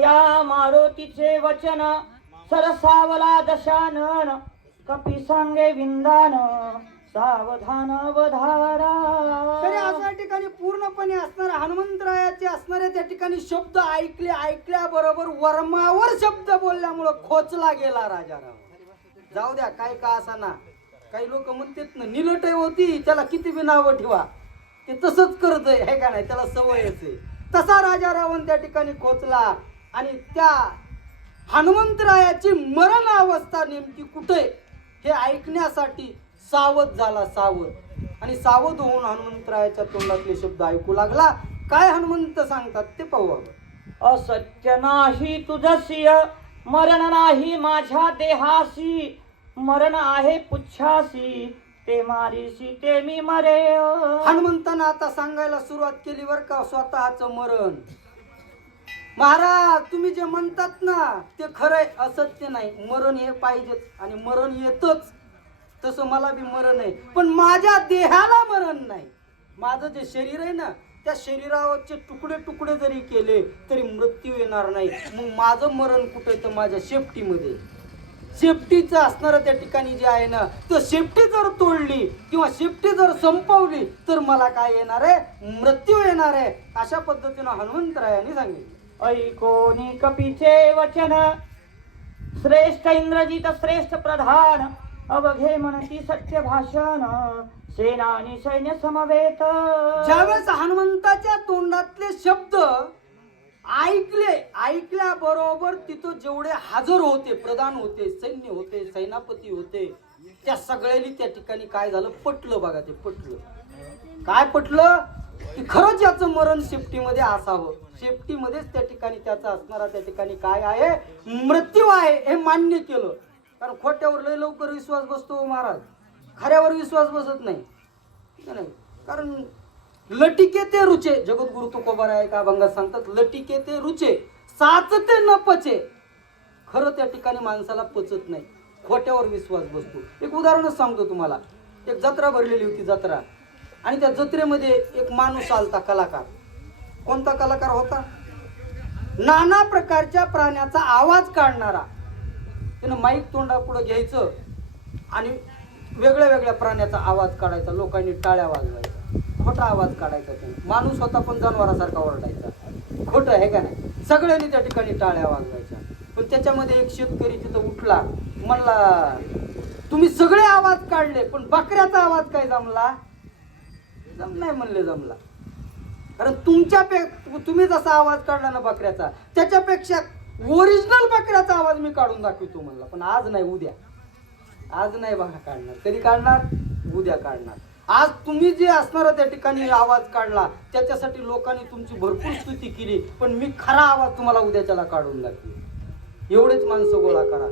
या मारुतीचे वचन सरसावला दशानन कपी सांगे विंदान सावधान वधारा तरी अशा ठिकाणी पूर्णपणे असणाऱ्या हनुमंतरायाचे असणारे त्या ठिकाणी शब्द ऐकले ऐकल्याबरोबर वर्मावर शब्द बोलल्यामुळं खोचला गेला राजाराम जाऊ द्या काय का असाना. काही लोक म्हणतात ना निलट होती त्याला किती बी नावं ठेवा. ते तसंच करतय हे का नाही त्याला सवयच आहे. तसा राजा रावण त्या ठिकाणी खोचला. आणि त्या हनुमंतरायाची मरण अवस्था नेमकी कुठे? हे ऐकण्यासाठी सावध झाला सावध. आणि सावध होऊन हनुमंतरायाच्या तोंडातले शब्द ऐकू लागला. काय हनुमंत सांगतात ते पाहू आपण. असत्य नाही तुझसिय मरण नाही माझ्या देहासी मरण आहे पुच्छासी ते मारीशी ते मी मरे हनुमंतानं आता सांगायला सुरुवात केली बर का स्वतःच मरण. महाराज तुम्ही जे म्हणतात ना ते खरंय असत्य नाही. मरण हे पाहिजेच आणि मरण येतच. तसं मला बी मरण आहे. पण माझ्या देहाला मरण नाही. माझं जे शरीर आहे ना त्या शरीरावरचे तुकडे तुकडे जरी केले तरी मृत्यू येणार नाही. मग माझं मरण कुठे तर माझ्या शेपटीमध्ये. सेफ्टीचं असणारं त्या ठिकाणी जे आहे ना तर सेफ्टी जर तोडली किंवा सेफ्टी जर संपवली तर मला काय येणार आहे? मृत्यू येणार आहे. अशा पद्धतीनं हनुमंतरायाने सांगितलं. ऐकोनी कपीचे वचन श्रेष्ठ इंद्रजित श्रेष्ठ प्रधान अवघे म्हणती सत्य भाषण। सेनानी सैन्य समवेत। ज्यावेळेस हनुमंताच्या तोंडातले शब्द ऐकले ऐकल्याबरोबर तिथं जेवढे हजर होते प्रधान होते सैन्य होते सेनापती होते त्या सगळ्यांनी त्या ठिकाणी काय झालं? पटलं बघा ते पटलं. काय पटलं? की खरंच याचं मरण शेफ्टीमध्ये असावं. शेफ्टीमध्येच त्या ठिकाणी त्याचा असणारा त्या ठिकाणी काय आहे? मृत्यू आहे हे मान्य केलं. कारण खोट्यावर लय लवकर विश्वास बसतो हो महाराज. खऱ्यावर विश्वास बसत नाही. नाही? कारण लटिके ते रुचे. जगद्गुरु तुकोबार आहे का भंगात सांगतात लटिके ते रुचे. साचते न पचे. खरं त्या ठिकाणी माणसाला पचत नाही. खोट्यावर विश्वास बसतो. एक उदाहरणच सांगतो तुम्हाला. एक जत्रा भरलेली होती जत्रा. आणि त्या जत्रेमध्ये एक माणूस आलता कलाकार. कोणता कलाकार होता? नाना प्रकारच्या प्राण्याचा आवाज काढणारा. त्यानं माईक तोंडा पुढं घ्यायचं आणि वेगळ्या वेगळ्या प्राण्याचा आवाज काढायचा. लोकांनी टाळ्या वाजवायचा खोटा आवाज काढायचा त्याने. माणूस होता पण जनावरासारखा ओरडायचा. खोटं आहे का नाही? सगळ्यांनी त्या ठिकाणी टाळ्या वाजवायच्या. पण त्याच्यामध्ये एक शेतकरी तिथं उठला. म्हणला तुम्ही सगळे आवाज काढले पण बकऱ्याचा आवाज काय जमला? नाही म्हणले जमला. कारण तुमच्या पे तुम्ही जसा आवाज काढला ना बकऱ्याचा त्याच्यापेक्षा ओरिजिनल बकऱ्याचा आवाज मी काढून दाखवतो म्हणला. पण आज नाही उद्या. आज नाही बघा काढणार. कधी काढणार? उद्या काढणार. आज तुम्ही जे असणार त्या ठिकाणी आवाज काढला त्याच्यासाठी लोकांनी तुमची भरपूर स्तुती केली पण मी खरा आवाज तुम्हाला उद्याच्याला काढून दाखवी एवढेच माणसं गोळा करा.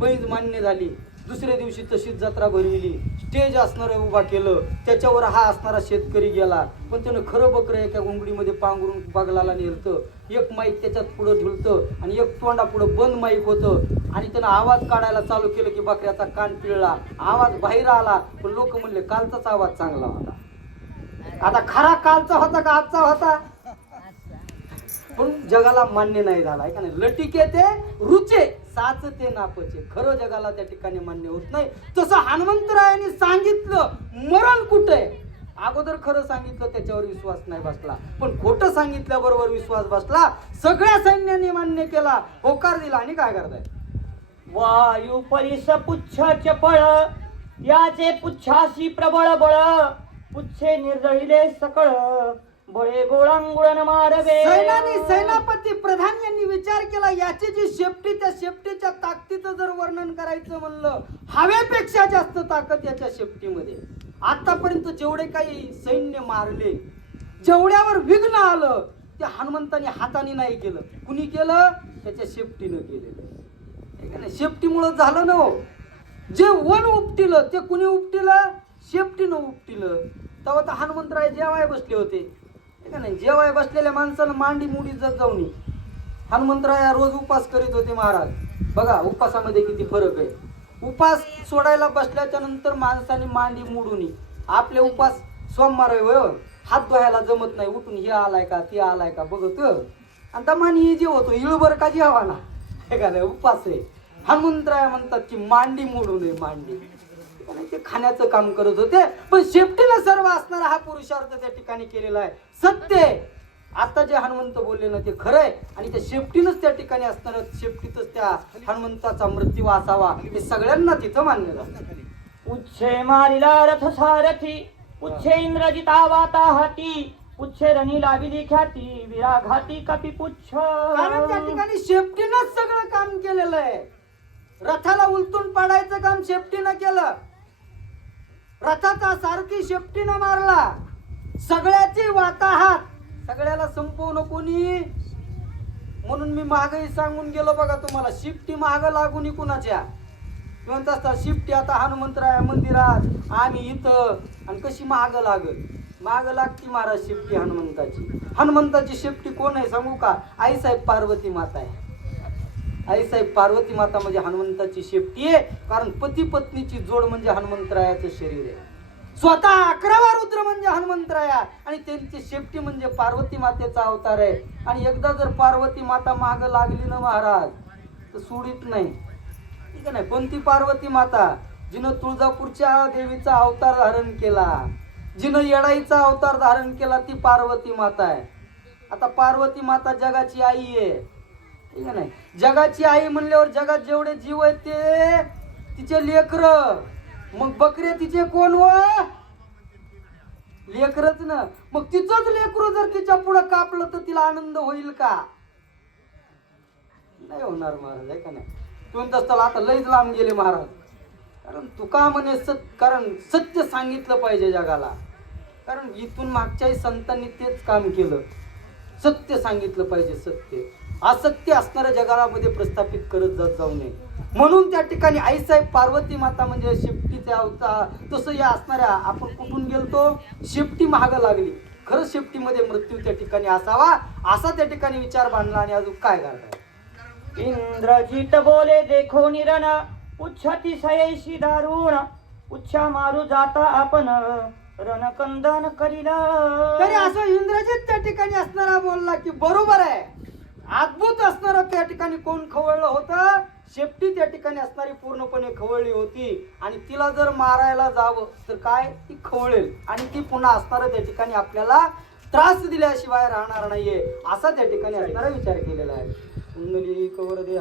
पैज मान्य झाली. दुसऱ्या दिवशी तशीच जत्रा भरविली. स्टेज असणारं उभा केलं त्याच्यावर हा असणारा शेतकरी गेला. पण त्यानं खरं बकरं एका गुंगडीमध्ये पांघरून बगलाला नेलतं. एक माईक त्याच्यात पुढं ठेवतं आणि एक तोंडा पुढं बंद माईक होतं. आणि त्यानं आवाज काढायला चालू केलं की बकऱ्याचा कान पिळला. आवाज बाहेर आला पण लोक म्हणले कालचाच आवाज चांगला होता. आता खरा कालचा होता का आजचा होता? पण जगाला मान्य नाही झाला. आहे का नाही लटिके ते रुचे. साचते नापचे. खरं जगाला त्या ठिकाणी मान्य होत नाही. तसं हनुमंतरायाने सांगितलं मरण कुठे? अगोदर खरं सांगितलं त्याच्यावर विश्वास नाही बसला. पण खोटं सांगितल्याबरोबर विश्वास बसला. सगळ्या सैन्याने मान्य केला. होकार दिला आणि काय करताय? वायू परिस पुच्छाचे फळ याचे पुच्छासी प्रबळ बळ पुच्छे निर्जळिले सकळ. बळे गोळांगुळन मारवे. सैनानी सेनापती प्रधान यांनी विचार केला याची जी शेपटी त्या शेपटीच्या ताकदीचं जर वर्णन करायचं म्हणलं हवेपेक्षा जास्त ताकद याच्या शेपटीमध्ये. आतापर्यंत जेवढे काही सैन्य मारले जेवढ्यावर विघ्न आलं ते हनुमंताने हाताने नाही केलं. कुणी केलं? त्याच्या शेपटीनं केलेलं. शेपटीमुळं झालं ना हो. जे वन उपटिलं ते कुणी उपटिलं? शेपटीनं उपटिलं. तेव्हा तर हनुमंतराय जेवाय बसले होते. का नाही जेवाय बसलेल्या माणसानं मांडी मुडी जत जाऊन हनुमंतराया रोज उपास करीत होते महाराज. बघा उपासामध्ये किती फरक आहे. उपास सोडायला बसल्याच्या नंतर माणसाने मांडी मोडून आपले उपास सोमवार हात धुवायला जमत नाही. उठून हे आलाय का ते आलाय का बघत. आणि दमानी जे होतो इळबर का जेवाना? हवा ना हे का नाही? उपास आहे. हनुमंतराया म्हणतात की मांडी मोडू नये मांडी. खाण्याचं काम करत होते. पण शेपटीला सर्व असणारा हा पुरुषार्थ त्या ठिकाणी केलेला आहे. सत्य. आता जे हनुमंत बोलले ना ते खरं आहे. आणि त्या शेपटीनच त्या ठिकाणी असणार शेपटीतच त्या हनुमंताचा मृत्यू असावा हे सगळ्यांना तिथं मान्य झालं. उच्छे मारिला रथ सारथी उच्छे इंद्रजिता वाता हाती उच्छे रणी लाविली ख्याती विराघाती कपी पुच्छ कारण त्या ठिकाणी शेपटीनंच सगळं काम केलेलं आहे. रथाला उलटून पाडायचं काम शेपटीनं केलं. रथाचा सारखी शेपटीनं मारला. सगळ्याची वाताहात. सगळ्याला संपवणं कोणी म्हणून मी महागाई सांगून गेलो बघा तुम्हाला. शिफ्टी महाग लागून कुणाच्या. म्हणत असतात शिफ्टी आता हनुमंतराय मंदिरात आम्ही इथं. आणि कशी महाग लागल? महाग लागती महाराज शिफ्टी हनुमंताची. हनुमंताची शिफ्टी कोण आहे सांगू का? आईसाहेब पार्वती माता आहे. आईसाहेब पार्वती माता म्हणजे हनुमंताची शेपटी आहे. कारण पती पत्नीची जोड म्हणजे हनुमंतरायाचं शरीर आहे. स्वतः अकरावा रुद्र म्हणजे हनुमंतराया. आणि त्यांची शेपटी म्हणजे पार्वती मातेचा अवतार आहे. आणि एकदा जर पार्वती माता माग लागली ना महाराज तर सोडित नाही. ठीक आहे नाही कोणती पार्वती माता? जिनं तुळजापूरच्या देवीचा अवतार धारण केला. जिनं येडाईचा अवतार धारण केला ती पार्वती माता आहे. आता पार्वती माता जगाची आई आहे. ठीक आहे नाही? जगाची आई म्हणल्यावर जगात जेवढे जीव आहेत ते तिचे लेकर. मग बकरे तिचे कोण व? लेकरच ना. मग तिचंच लेकरू जर तिच्या पुढं कापलं तर तिला आनंद होईल का? नाही होणार महाराज आहे का नाही? तुम्ही तसं आता लईच लांब गेले महाराज. कारण तुका म्हणे सत कारण सत्य सांगितलं पाहिजे जगाला. कारण इथून मागच्याही संतांनी तेच काम केलं. सत्य सांगितलं पाहिजे सत्य. असत्य असणाऱ्या जगामध्ये प्रस्थापित करत जात जाऊ नये. म्हणून त्या ठिकाणी आईसाहेब पार्वती माता म्हणजे शेपटीचे अवतार तसं या असणाऱ्या आपण कुठून गेलतो? शेपटी महाग लागली. खरंच शेपटीमध्ये मृत्यू त्या ठिकाणी असावा असा त्या ठिकाणी विचार बांधला आणि अजून काय करताय इंद्रजित बोले देखो निरण उच्छती सयैशी दारुण उच्छा मारू जाता आपण रणकंदन करीला. तरी असं इंद्रजित त्या ठिकाणी असणारा बोलला की बरोबर आहे. अद्भुत असणार त्या ठिकाणी कोण खवळलं होतं? शेपटी त्या ठिकाणी असणारी पूर्णपणे खवळली होती. आणि तिला जर मारायला जावं तर काय? ती खवळेल. आणि ती पुन्हा असणारं त्या ठिकाणी आपल्याला त्रास दिल्याशिवाय राहणार नाहीये असा त्या ठिकाणी असणारा विचार केलेला आहे. कुंडली कवर दे